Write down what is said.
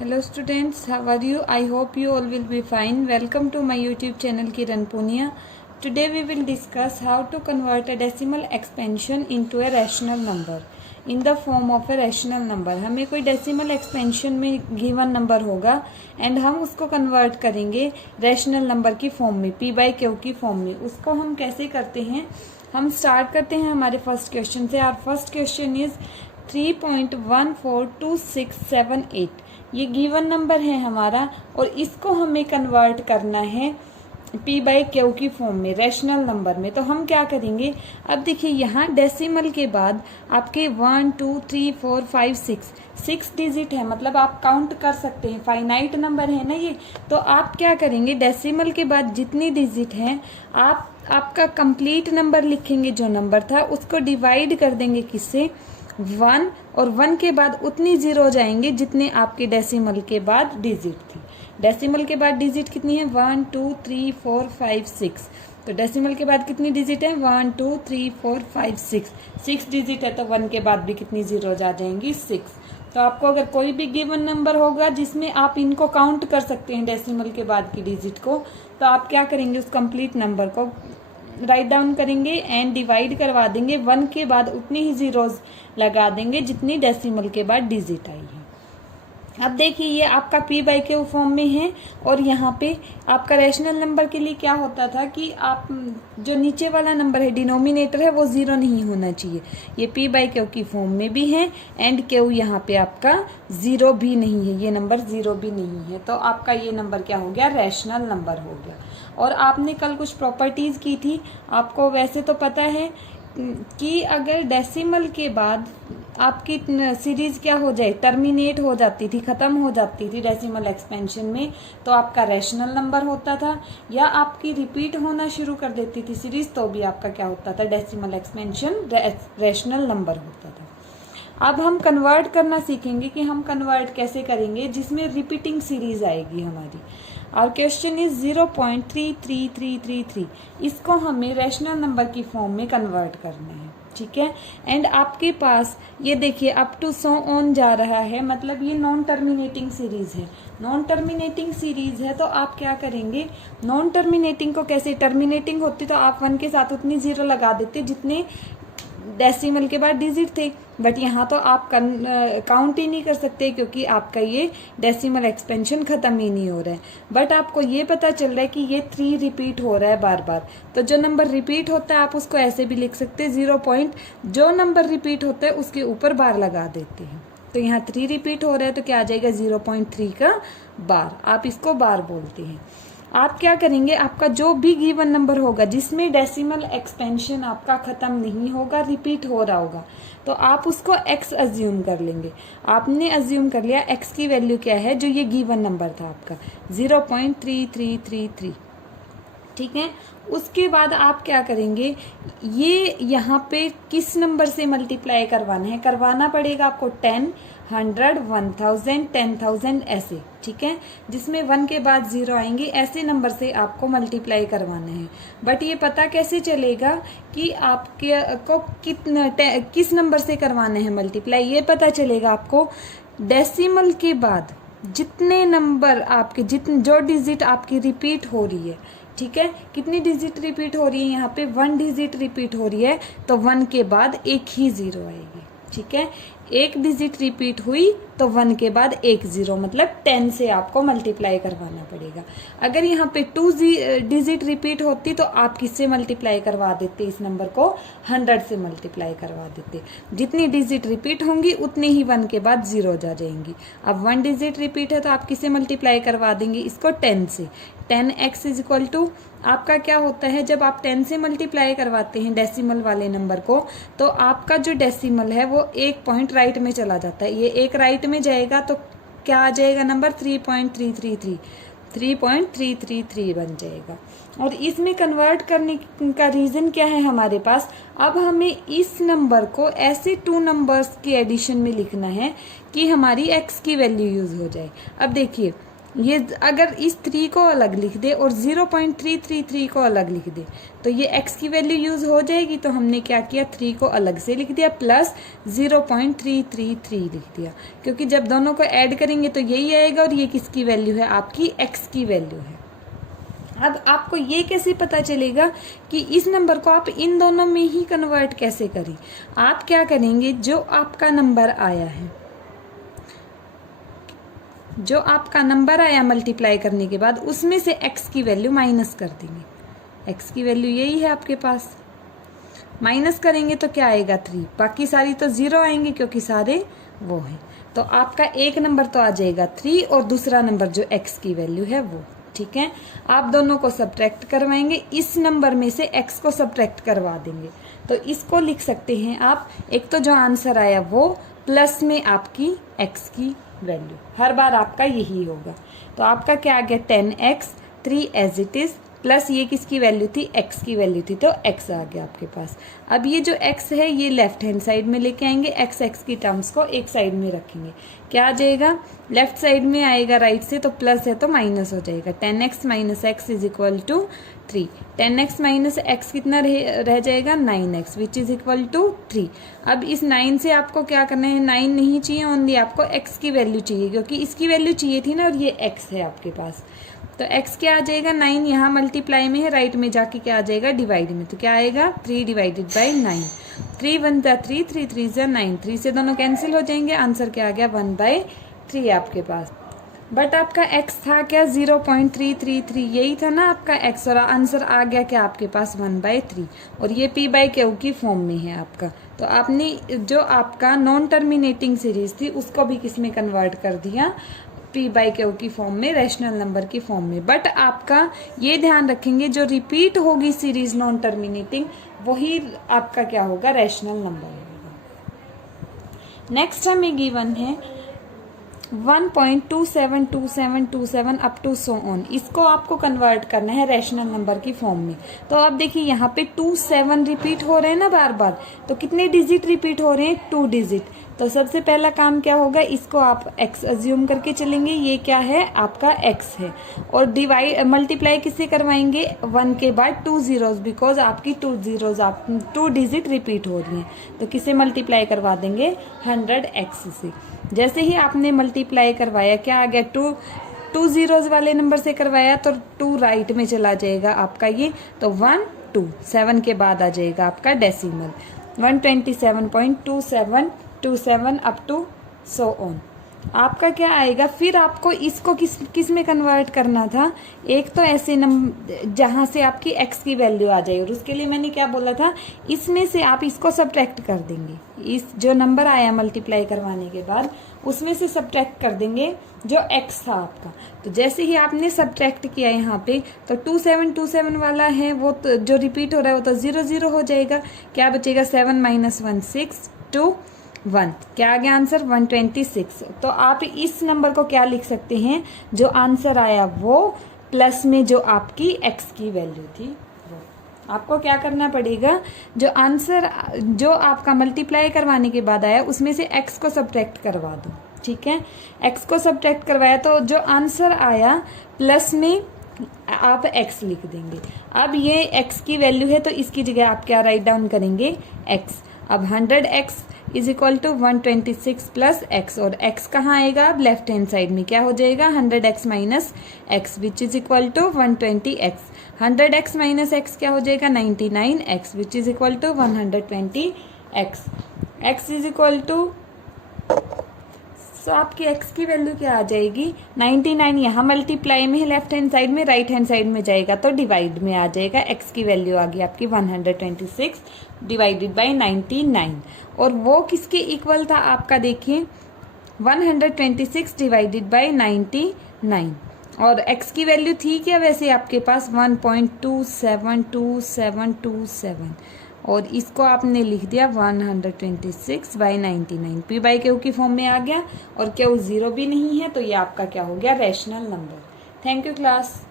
Hello students, how are you? I hope you all will be fine. Welcome to my YouTube channel Kiran Punia. Today we will discuss how to convert a decimal expansion into a rational number in the form of a rational number. हमें कोई decimal expansion में given number होगा and हम उसको convert करेंगे rational number की form में, p by q की form में. उसको हम कैसे करते हैं? हम start करते हैं हमारे first question से. Our first question is 3.142678. ये गिवन नंबर है हमारा और इसको हमें कन्वर्ट करना है p बाई क्यू की फॉर्म में, रैशनल नंबर में. तो हम क्या करेंगे, अब देखिए यहाँ डेसिमल के बाद आपके 1 2 3 4 5 6 डिजिट है, मतलब आप काउंट कर सकते हैं, फाइनाइट नंबर है ना ये. तो आप क्या करेंगे, डेसिमल के बाद जितनी डिजिट हैं आपका कंप्लीट नंबर लिखेंगे, जो नंबर था उसको डिवाइड कर देंगे किससे, 1, और 1 के बाद उतनी जीरो जाएंगे जितने आपके डेसिमल के बाद डिजिट थी. डेसिमल के बाद डिजिट कितनी है, 1 2 3 4 5 6. तो डेसिमल के बाद कितनी डिजिट है, 1 2 3 4 5 6 डिजिट है. तो 1 के बाद भी कितनी जीरो जा जाएंगी, 6. तो आपको अगर कोई भी गिवन नंबर होगा जिसमें आप इनको काउंट कर सकते हैं डेसिमल के बाद की डिजिट को, तो आप क्या करेंगे, उस कंप्लीट नंबर को राइट डाउन करेंगे एंड डिवाइड करवा देंगे. 1 के बाद उतनी ही जीरोज लगा देंगे जितनी डेसिमल के बाद डिजिट आई है. अब देखिए ये आपका p बाई क्यू फॉर्म में है और यहाँ पे आपका रैशनल नंबर के लिए क्या होता था कि आप जो नीचे वाला नंबर है, डिनोमिनेटर है, वो जीरो नहीं होना चाहिए. ये p बाई क्यू की फॉर्म में भी है एंड क्यू यहाँ पे आपका जीरो भी नहीं है, ये नंबर जीरो भी नहीं है. तो आपका ये नंबर क्या हो गया, रैशनल नंबर हो गया. और आपने कल कुछ प्रॉपर्टीज की थी, आपको वैसे तो पता है कि अगर डेसिमल के बाद आपकी सीरीज क्या हो जाए, टर्मिनेट हो जाती थी, खत्म हो जाती थी डेसिमल एक्सपेंशन में, तो आपका रैशनल नंबर होता था. या आपकी रिपीट होना शुरू कर देती थी सीरीज, तो भी आपका क्या होता था, डेसिमल एक्सपेंशन रैशनल नंबर होता था. अब हम कन्वर्ट करना सीखेंगे कि हम कन्वर्ट कैसे करेंगे जिसमें रिपीटिंग सीरीज आएगी हमारी. और क्वेश्चन इज 0.33333. इसको हमें रैशनल नंबर की फॉर्म में कन्वर्ट करना है, ठीक है. एंड आपके पास ये देखिए अप टू सो ऑन जा रहा है, मतलब ये नॉन टर्मिनेटिंग सीरीज है. नॉन टर्मिनेटिंग सीरीज है तो आप क्या करेंगे, नॉन टर्मिनेटिंग को कैसे, टर्मिनेटिंग होती तो आप 1 के साथ उतनी जीरो लगा देते जितने डेसिमल के बाद डिजिट थे. बट यहाँ तो आप काउंट ही नहीं कर सकते क्योंकि आपका ये डेसिमल एक्सपेंशन खत्म ही नहीं हो रहा है. बट आपको ये पता चल रहा है कि ये 3 रिपीट हो रहा है बार बार. तो जो नंबर रिपीट होता है आप उसको ऐसे भी लिख सकते हैं, 0 पॉइंट जो नंबर रिपीट होता है उसके ऊपर बार लगा देते हैं. तो यहाँ 3 रिपीट हो रहा है तो क्या आ जाएगा, 0.3 का बार, आप इसको बार बोलते हैं. आप क्या करेंगे, आपका जो भी गिवन नंबर होगा जिसमें डेसिमल एक्सपेंशन आपका खत्म नहीं होगा, रिपीट हो रहा होगा, तो आप उसको x अज्यूम कर लेंगे. आपने अज्यूम कर लिया x की वैल्यू क्या है, जो ये गिवन नंबर था आपका 0.3333, ठीक है. उसके बाद आप क्या करेंगे, ये यहाँ पे किस नंबर से मल्टीप्लाई करवाना है, करवाना पड़ेगा आपको 10, 100, 1000, 10,000 ऐसे, ठीक है, जिसमें 1 के बाद जीरो आएंगे, ऐसे नंबर से आपको मल्टीप्लाई करवाना है. बट ये पता कैसे चलेगा कि आपके को किस नंबर से करवाना है मल्टीप्लाई, ये पता चलेगा आपको डेसिमल के बाद जितने नंबर आपके जो डिजिट आपकी रिपीट हो रही है, ठीक है. कितनी डिजिट रिपीट हो रही है, यहाँ पे 1 डिजिट रिपीट हो रही है, तो 1 के बाद एक ही जीरो आएगी, ठीक है. एक डिजिट रिपीट हुई तो 1 के बाद एक जीरो, मतलब 10 से आपको मल्टीप्लाई करवाना पड़ेगा. अगर यहाँ पे 2 डिजिट रिपीट होती तो आप किससे मल्टीप्लाई करवा देते, इस नंबर को 100 से मल्टीप्लाई करवा देते. जितनी डिजिट रिपीट होंगी उतने ही 1 के बाद जीरो जा जाएंगी. अब 1 डिजिट रिपीट है तो आप किससे मल्टीप्लाई करवा देंगे, इसको 10 से. 10x इज इक्वल टू आपका क्या होता है, जब आप 10 से मल्टीप्लाई करवाते हैं डेसिमल वाले नंबर को, तो आपका जो डेसिमल है वो एक पॉइंट राइट में चला जाता है. ये एक राइट में जाएगा तो क्या आ जाएगा नंबर, 3.333 बन जाएगा. और इसमें कन्वर्ट करने का रीजन क्या है हमारे पास, अब हमें इस नंबर को ऐसे 2 नंबर्स की एडिशन में लिखना है कि हमारी x की वैल्यू यूज हो जाए. अब देखिए ये अगर इस 3 को अलग लिख दे और 0.333 को अलग लिख दे तो ये x की वैल्यू यूज हो जाएगी। तो हमने क्या किया, 3 को अलग से लिख दिया प्लस 0.333 लिख दिया, क्योंकि जब दोनों को ऐड करेंगे तो यही आएगा और ये किसकी वैल्यू है, आपकी x की वैल्यू है। अब आपको ये कैसे पता चलेगा कि इस नंबर को आप इन दोनों में ही कन्वर्ट कैसे करें। आप क्या करेंगे, जो आपका नंबर आया है, जो आपका नंबर आया मल्टीप्लाई करने के बाद उसमें से x की वैल्यू माइनस कर देंगे। x की वैल्यू यही है आपके पास, माइनस करेंगे तो क्या आएगा 3, बाकी सारी तो 0 आएंगे क्योंकि सारे वो हैं। तो आपका एक नंबर तो आ जाएगा 3 और दूसरा नंबर जो x की वैल्यू है वो। ठीक है, आप दोनों को सब्ट्रैक्ट करवाएंगे, इस नंबर में से x को सब्ट्रैक्ट करवा देंगे। तो इसको लिख सकते हैं आप, एक तो जो आंसर आया वो प्लस में आपकी x की वैल्यू, हर बार आपका यही होगा। तो आपका क्या आ गया 10x, 3 as it is, plus ये किसकी वैल्यू थी, x की वैल्यू थी, तो x आ गया आपके पास। अब ये जो x है ये लेफ्ट हैंड साइड में लेके आएंगे, x की टर्म्स को एक साइड में रखेंगे, क्या आ जाएगा, लेफ्ट साइड में आएगा राइट से, तो प्लस है तो माइनस हो जाएगा। 10x minus x is equal to 3, 10x minus x कितना रह जाएगा 9x which is equal to 3। अब इस 9 से आपको क्या करना है, 9 नहीं चाहिए, ओनली आपको x की वैल्यू चाहिए, क्योंकि इसकी वैल्यू चाहिए थी ना और ये x है आपके पास। तो x क्या आ जाएगा, 9 यहाँ मल्टीप्लाई में है, राइट में जाके क्या आ जाएगा डिवाइड में, तो क्या आएगा 3 डिवाइडेड बाई 9, 3 1 3, 3 3 9, 3 से दोनों कैंसिल हो जाएंगे, आंसर क्या आ गया 1/3 आपके पास। बट आपका x था क्या 0.333, यही था ना आपका x, और आंसर आ गया क्या आपके पास 1/3, और ये p/q की फॉर्म में है आपका। तो आपने जो आपका नॉन टर्मिनेटिंग सीरीज थी उसको भी किस में कन्वर्ट कर दिया, p/q की फॉर्म में, रैशनल नंबर की फॉर्म में। बट आपका ये ध्यान रखेंगे जो रिपीट होगी सीरीज नॉन टर्मिनेटिंग वही आपका क्या होगा, रैशनल नंबर होगा। नेक्स्ट हमें गिवन है 1.272727 अप टू सो ऑन, इसको आपको कन्वर्ट करना है रैशनल नंबर की फॉर्म में। तो अब देखिए यहाँ पे 27 रिपीट हो रहे हैं ना बार बार, तो कितने डिजिट रिपीट हो रहे हैं, 2 डिजिट। तो सबसे पहला काम क्या होगा, इसको आप x अज्यूम करके चलेंगे, ये क्या है आपका x है, और डिवाइड मल्टीप्लाई किससे करवाएंगे, 1 के बाद 2 जीरोस, बिकॉज आपकी 2 जीरोस आप 2 डिजिट रिपीट हो रही हैं, तो किससे मल्टीप्लाई करवा देंगे 100x से। जैसे ही आपने मल्टीप्लाई करवाया क्या आ गया, 2 जीरोस वाले नंबर से करवाया तो 2 राइट में चला जाएगा आपका ये, तो 1 2 7 के बाद आ जाएगा आपका decimal 127.2727 up to so on. आपका क्या आएगा, फिर आपको इसको किस में कन्वर्ट करना था, एक तो ऐसे जहां से आपकी x की वैल्यू आ जाए, और उसके लिए मैंने क्या बोला था, इसमें से आप इसको सब्ट्रैक्ट कर देंगे, इस जो नंबर आया मल्टीप्लाई करवाने के बाद उसमें से सब्ट्रैक्ट कर देंगे जो x था आपका। तो जैसे ही आपने सब्ट्रैक्ट किया यहाँ पे, तो 2727 वाला है वो तो जो रिपीट हो रहा है वो तो 0 0 हो जाएगा, क्या बचेगा 7 - 1 6 2 1, क्या आ गया आंसर 126। तो आप इस नंबर को क्या लिख सकते हैं, जो आंसर आया वो प्लस में जो आपकी x की वैल्यू थी वो। आपको क्या करना पड़ेगा, जो आंसर जो आपका मल्टीप्लाई करवाने के बाद आया उसमें से x को सब्ट्रैक्ट करवा दो। ठीक है, x को सब्ट्रैक्ट करवाया तो जो आंसर आया प्लस में आप x लिख देंगे। अब ये x की वैल्यू है तो इसकी जगह आप क्या राइट डाउन करेंगे x। अब 100x is equal to 126 plus x, और x कहाँ आएगा, अब लेफ्ट हैंड साइड में क्या हो जाएगा 100x minus x which is equal to 120x। 100x minus x क्या हो जाएगा 99x which is equal to 120x। x is equal to, so आपकी x की वैल्यू क्या आ जाएगी 99, यहाँ मल्टीप्लाई में है लेफ्ट हैंड साइड में, राइट हैंड साइड में जाएगा तो डिवाइड में आ जाएगा, x की वैल्यू आ गई आपकी 126 डिवाइडेड बाई 99, और वो किसके इक्वल था आपका देखिए 126 डिवाइडेड बाई 99, और x की वैल्यू थी क्या वैसे आपके पास 1.272727, और इसको आपने लिख दिया 126/99, p/q की फॉर्म में आ गया, और q 0 भी नहीं है तो ये आपका क्या हो गया rational number. Thank you class.